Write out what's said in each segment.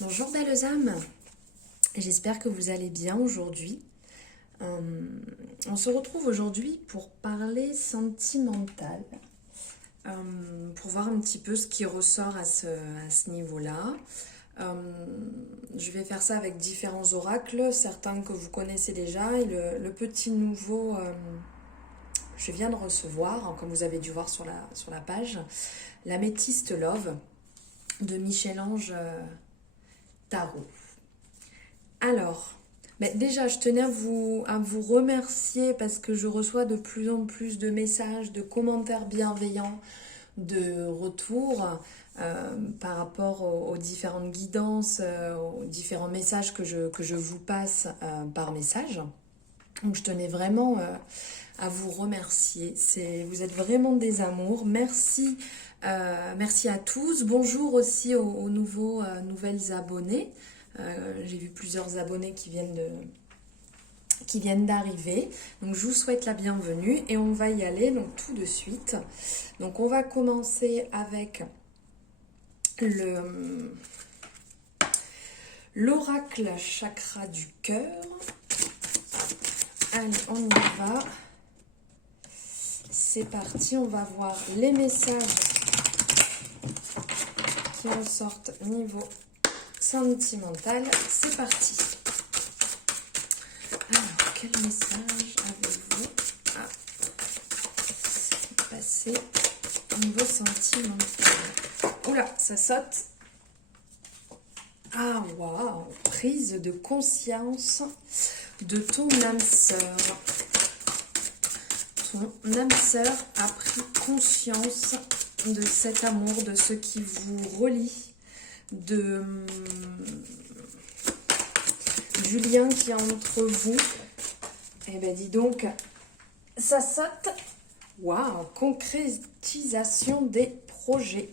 Bonjour belles âmes, j'espère que vous allez bien aujourd'hui. On se retrouve aujourd'hui pour parler sentimental, pour voir un petit peu ce qui ressort à ce niveau-là. Je vais faire ça avec différents oracles, certains que vous connaissez déjà, et le petit nouveau, je viens de recevoir, hein, comme vous avez dû voir sur la page, l'Améthyste Love de Michel-Ange Tarot. Alors, mais déjà, je tenais à vous remercier parce que je reçois de plus en plus de messages, de commentaires bienveillants, de retours par rapport aux différentes guidances, aux différents messages que je vous passe par message. Donc, je tenais vraiment à vous remercier. Vous êtes vraiment des amours. Merci, merci à tous. Bonjour aussi aux nouvelles abonnés. J'ai vu plusieurs abonnés qui viennent d'arriver. Donc je vous souhaite la bienvenue et on va y aller donc tout de suite. Donc on va commencer avec l'oracle chakra du cœur. Allez, on y va. C'est parti, on va voir les messages qui ressortent niveau sentimental. C'est parti. Alors, quel message avez-vous à passer au niveau sentimental? Oula, ça saute. Ah, waouh! Prise de conscience de ton âme sœur. Ton âme sœur a pris conscience de cet amour, de ce qui vous relie, du lien qui est entre vous. Eh bien, dis donc, ça saute. Waouh, concrétisation des projets.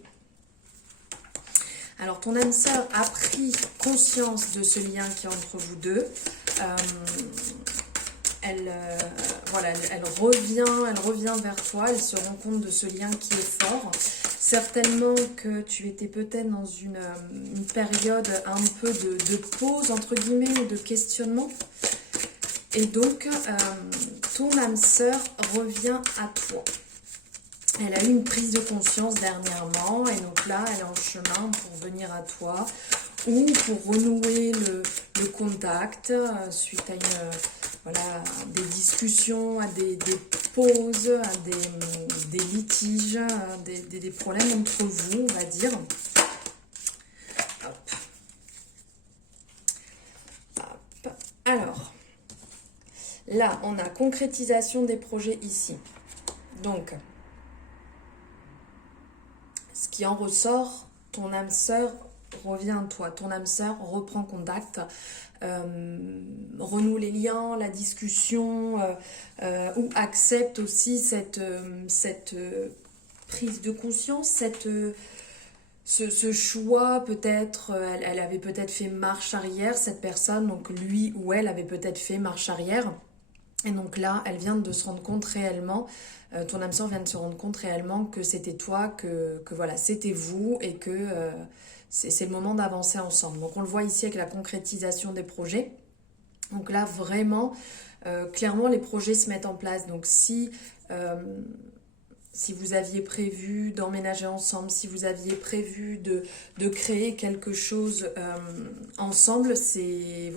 Alors, ton âme sœur a pris conscience de ce lien qui est entre vous deux. Voilà, elle revient vers toi, elle se rend compte de ce lien qui est fort. Certainement que tu étais peut-être dans une période un peu de pause, entre guillemets, ou de questionnement. Et donc, ton âme sœur revient à toi. Elle a eu une prise de conscience dernièrement, et donc là, elle est en chemin pour venir à toi, ou pour renouer le contact suite à des discussions, à des pauses, à des litiges, des problèmes entre vous, on va dire. Hop. Hop. Alors, là, on a concrétisation des projets ici. Donc, ce qui en ressort, ton âme sœur revient à toi, ton âme sœur reprend contact, renoue les liens, la discussion, ou accepte aussi cette prise de conscience, ce choix peut-être, elle avait peut-être fait marche arrière, cette personne, donc lui ou elle avait peut-être fait marche arrière. Et donc là, elle vient de se rendre compte réellement, ton âme sœur vient de se rendre compte réellement que c'était toi, que voilà, c'était vous et que c'est le moment d'avancer ensemble. Donc on le voit ici avec la concrétisation des projets. Donc là, vraiment, clairement, les projets se mettent en place. Donc si vous aviez prévu d'emménager ensemble, si vous aviez prévu de créer quelque chose ensemble, c'est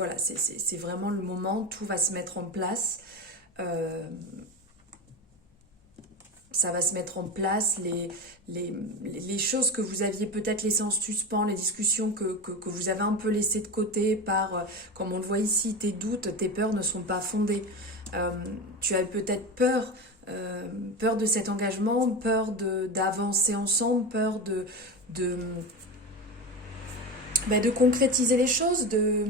vraiment le moment, tout va se mettre en place. Ça va se mettre en place, les choses que vous aviez peut-être laissées en suspens, les discussions que vous avez un peu laissées de côté par, comme on le voit ici, tes doutes, tes peurs ne sont pas fondées. Tu as peut-être peur de cet engagement, peur d'avancer ensemble, peur de concrétiser les choses, de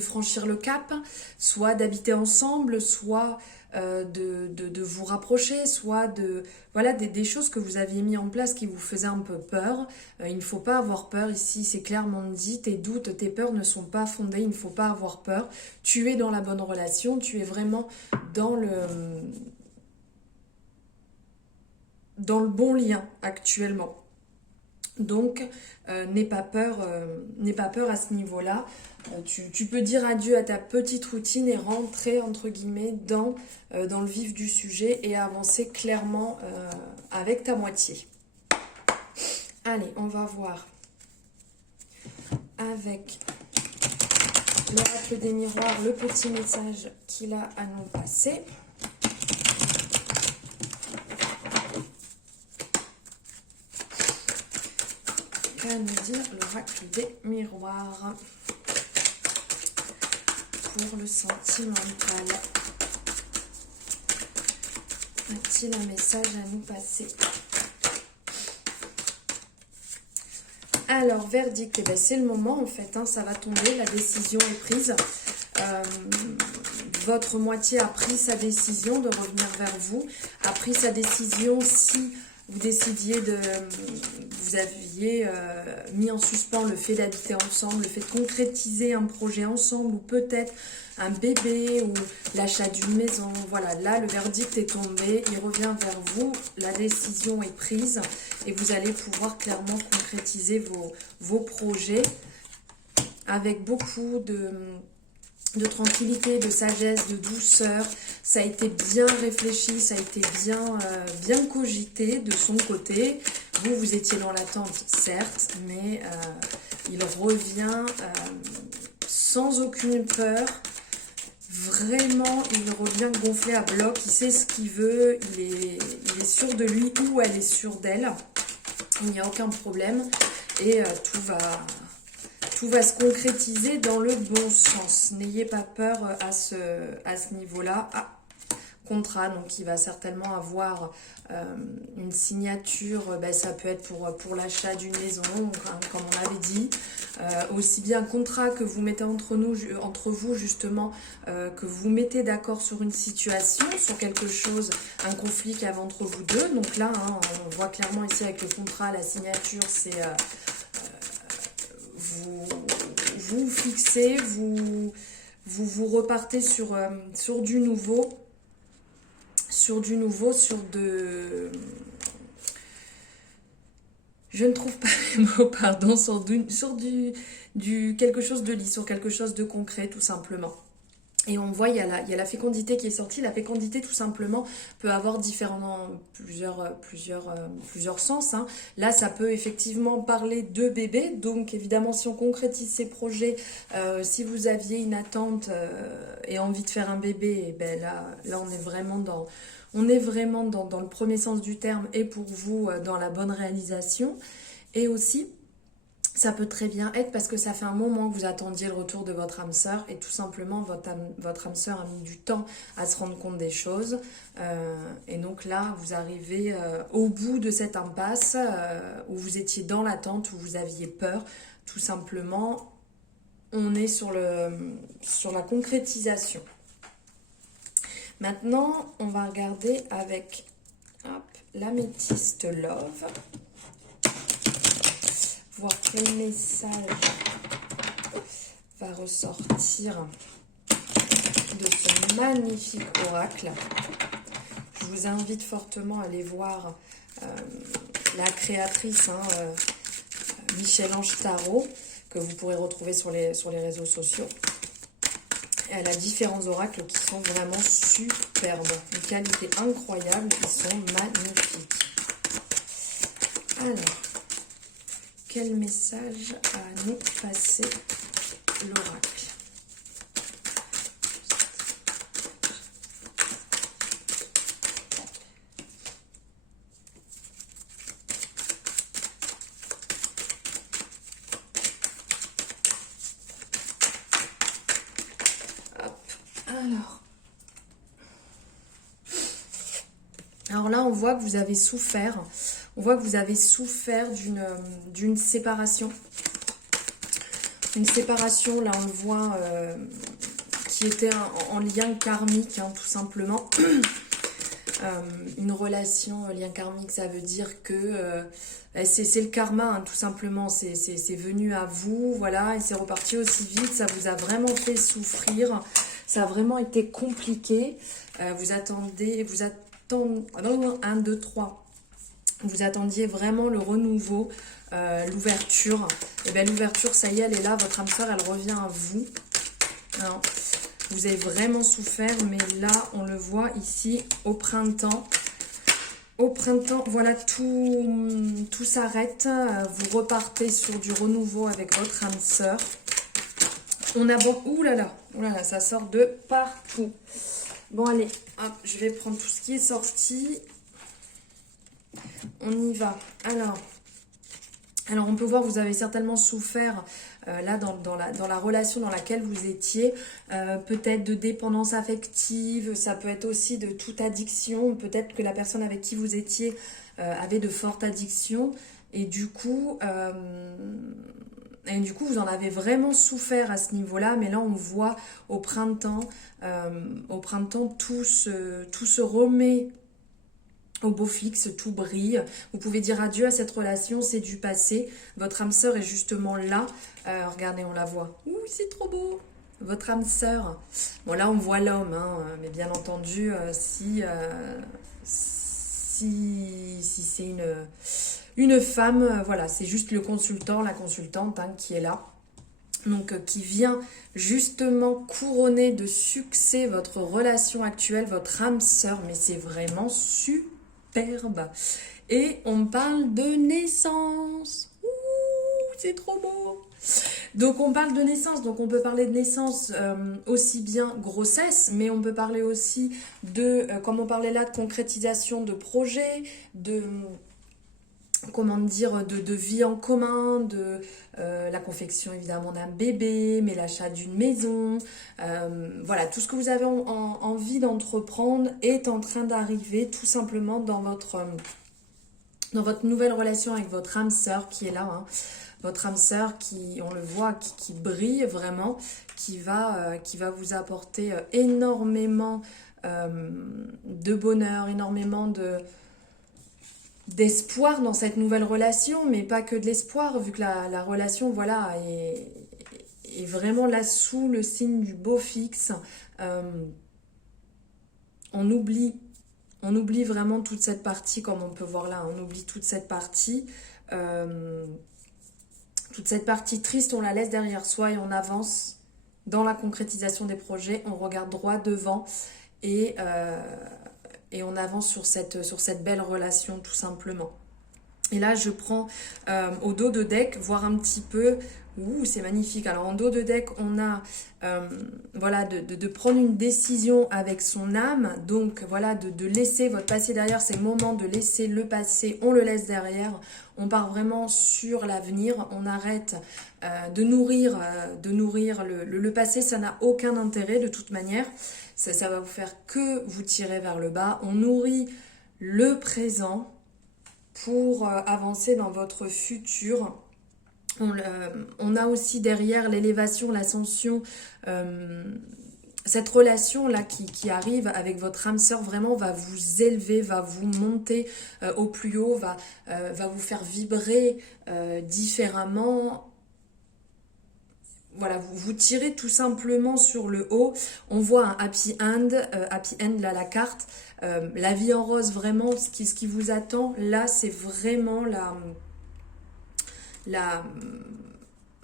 franchir le cap, soit d'habiter ensemble, soit de vous rapprocher, soit des choses que vous aviez mis en place qui vous faisaient un peu peur. Il ne faut pas avoir peur ici, c'est clairement dit, tes doutes, tes peurs ne sont pas fondés, il ne faut pas avoir peur. Tu es dans la bonne relation, tu es vraiment dans le bon lien actuellement. Donc, n'aie pas peur à ce niveau-là. Tu peux dire adieu à ta petite routine et rentrer, entre guillemets, dans le vif du sujet et avancer clairement avec ta moitié. Allez, on va voir avec l'oracle des miroirs le petit message qu'il a à nous passer. Qu'à nous dire l'oracle des miroirs pour le sentimental? A-t-il un message à nous passer? Alors, verdict, eh ben, c'est le moment en fait, hein, ça va tomber, la décision est prise. Votre moitié a pris sa décision de revenir vers vous, a pris sa décision si vous décidiez vous aviez mis en suspens le fait d'habiter ensemble, le fait de concrétiser un projet ensemble, ou peut-être un bébé, ou l'achat d'une maison. Voilà, là le verdict est tombé, il revient vers vous, la décision est prise, et vous allez pouvoir clairement concrétiser vos projets avec beaucoup de tranquillité, de sagesse, de douceur. Ça a été bien réfléchi, ça a été bien cogité de son côté. Vous étiez dans l'attente, certes, mais il revient sans aucune peur. Vraiment, il revient gonflé à bloc, il sait ce qu'il veut, il est sûr de lui ou elle est sûre d'elle. Il n'y a aucun problème et tout va se concrétiser dans le bon sens. N'ayez pas peur à ce niveau-là. Contrat, donc il va certainement avoir une signature, ça peut être pour l'achat d'une maison, hein, comme on avait dit. Aussi bien un contrat que vous mettez entre vous justement, que vous mettez d'accord sur une situation, sur quelque chose, un conflit qu'il y avait entre vous deux. Donc là, hein, on voit clairement ici avec le contrat, la signature, c'est... vous fixez, vous repartez sur du nouveau, je ne trouve pas les mots, pardon, sur du quelque chose de lisse, sur quelque chose de concret, tout simplement. Et on voit, il y a la fécondité qui est sortie. La fécondité, tout simplement, peut avoir plusieurs sens, hein. Là, ça peut effectivement parler de bébé. Donc, évidemment, si on concrétise ces projets, si vous aviez une attente et envie de faire un bébé, et ben là, on est vraiment dans le premier sens du terme et pour vous, dans la bonne réalisation. Et aussi, ça peut très bien être parce que ça fait un moment que vous attendiez le retour de votre âme sœur et tout simplement votre âme sœur a mis du temps à se rendre compte des choses. Et donc là, vous arrivez au bout de cette impasse où vous étiez dans l'attente, où vous aviez peur. Tout simplement, on est sur la concrétisation. Maintenant, on va regarder avec l'améthyste Love. Voir quel message va ressortir de ce magnifique oracle. Je vous invite fortement à aller voir la créatrice, Michel-Ange Tarot, que vous pourrez retrouver sur les réseaux sociaux. Elle a différents oracles qui sont vraiment superbes, une qualité incroyable, qui sont magnifiques. Alors, quel message a nous passer l'oracle? Alors là, on voit que vous avez souffert. On voit que vous avez souffert d'une séparation. Une séparation, là, on le voit, qui était en lien karmique, hein, tout simplement. Une relation, lien karmique, ça veut dire que c'est le karma, hein, tout simplement. C'est venu à vous, voilà, et c'est reparti aussi vite. Ça vous a vraiment fait souffrir. Ça a vraiment été compliqué. Vous attendez 1, 2, 3. vous attendiez vraiment le renouveau, l'ouverture. Et bien l'ouverture, ça y est, elle est là. Votre âme sœur, elle revient à vous. Alors, vous avez vraiment souffert, mais là, on le voit ici au printemps. Au printemps, voilà, tout s'arrête. Vous repartez sur du renouveau avec votre âme sœur. On a bon... Ouh là là, ça sort de partout. Bon, allez, hop, je vais prendre tout ce qui est sorti. On y va. Alors, on peut voir, vous avez certainement souffert là dans la relation dans laquelle vous étiez. Peut-être de dépendance affective, ça peut être aussi de toute addiction. Peut-être que la personne avec qui vous étiez avait de fortes addictions. Et du coup, vous en avez vraiment souffert à ce niveau-là. Mais là, on voit au printemps, tout se remet au beau fixe, tout brille. Vous pouvez dire adieu à cette relation, c'est du passé. Votre âme sœur est justement là. Regardez, on la voit. Ouh, c'est trop beau. Votre âme sœur. Bon, là, on voit l'homme, hein, mais bien entendu, si c'est une femme, voilà, c'est juste le consultant, la consultante hein, qui est là. Donc, qui vient justement couronner de succès votre relation actuelle, votre âme sœur. Mais c'est vraiment superbe. Et on parle de naissance. Ouh, c'est trop beau. Donc on parle de naissance, donc on peut parler de naissance aussi bien grossesse, mais on peut parler aussi de, comme on parlait là, de concrétisation de projets, de vie en commun, de la confection évidemment d'un bébé, mais l'achat d'une maison, voilà, tout ce que vous avez envie d'entreprendre est en train d'arriver tout simplement dans votre nouvelle relation avec votre âme sœur qui est là, hein. Votre âme sœur qui, on le voit, qui brille vraiment, qui va vous apporter énormément de bonheur, énormément d'espoir dans cette nouvelle relation, mais pas que de l'espoir, vu que la relation, voilà, est vraiment là sous le signe du beau fixe. On oublie vraiment toute cette partie, comme on peut voir là, on oublie toute cette partie. Toute cette partie triste, on la laisse derrière soi et on avance dans la concrétisation des projets. On regarde droit devant et on avance sur cette belle relation tout simplement. Et là, je prends au dos de deck, voir un petit peu... Ouh, c'est magnifique. Alors, en dos de deck, on a voilà, de prendre une décision avec son âme. Donc, voilà, de laisser votre passé derrière. C'est le moment de laisser le passé. On le laisse derrière. On part vraiment sur l'avenir. On arrête de nourrir le passé. Ça n'a aucun intérêt de toute manière. Ça va vous faire que vous tirer vers le bas. On nourrit le présent pour avancer dans votre futur. On a aussi derrière l'élévation, l'ascension, cette relation-là qui arrive avec votre âme sœur vraiment va vous élever, va vous monter au plus haut, va vous faire vibrer différemment. Voilà, vous tirez tout simplement sur le haut. On voit un happy end là, la carte. La vie en rose, vraiment, ce qui vous attend, là, c'est vraiment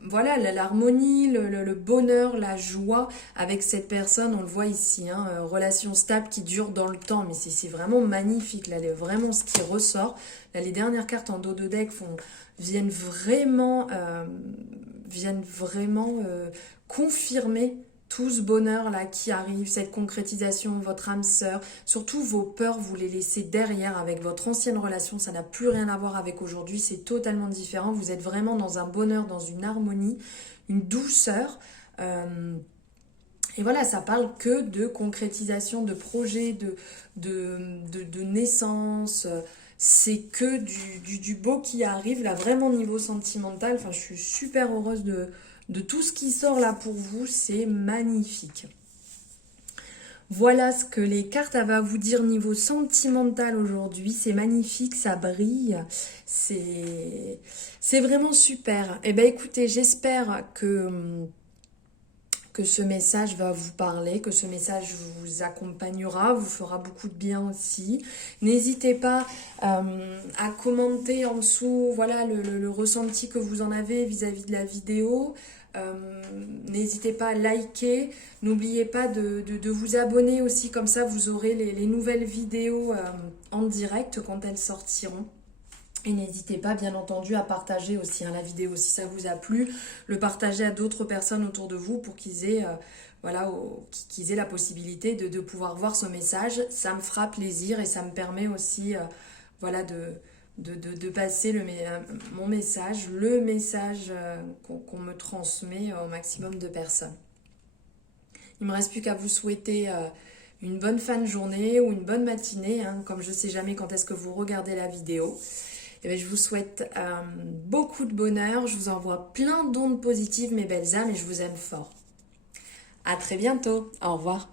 voilà, l'harmonie, le bonheur, la joie avec cette personne. On le voit ici, hein, relation stable qui dure dans le temps. Mais c'est vraiment magnifique, là, vraiment ce qui ressort. Là, les dernières cartes en dos de deck viennent vraiment confirmer tout ce bonheur-là qui arrive, cette concrétisation, votre âme sœur. Surtout vos peurs, vous les laissez derrière avec votre ancienne relation. Ça n'a plus rien à voir avec aujourd'hui, c'est totalement différent. Vous êtes vraiment dans un bonheur, dans une harmonie, une douceur. Et voilà, ça parle que de concrétisation, de projets, de naissance. C'est que du beau qui arrive, là, vraiment niveau sentimental. Enfin, je suis super heureuse de tout ce qui sort là pour vous, c'est magnifique. Voilà ce que les cartes avaient à vous dire niveau sentimental aujourd'hui. C'est magnifique, ça brille. C'est vraiment super. Eh bien écoutez, j'espère que que ce message va vous parler, que ce message vous accompagnera, vous fera beaucoup de bien aussi. N'hésitez pas à commenter en dessous, voilà, le ressenti que vous en avez vis-à-vis de la vidéo. N'hésitez pas à liker, n'oubliez pas de vous abonner aussi, comme ça vous aurez les nouvelles vidéos en direct quand elles sortiront. Et n'hésitez pas bien entendu à partager aussi la vidéo si ça vous a plu, le partager à d'autres personnes autour de vous pour qu'ils aient, qu'ils aient la possibilité de pouvoir voir ce message. Ça me fera plaisir et ça me permet aussi de passer mon message, le message qu'on me transmet au maximum de personnes. Il ne me reste plus qu'à vous souhaiter une bonne fin de journée ou une bonne matinée, comme je ne sais jamais quand est-ce que vous regardez la vidéo. Et bien, je vous souhaite beaucoup de bonheur, je vous envoie plein d'ondes positives mes belles âmes et je vous aime fort. À très bientôt, au revoir.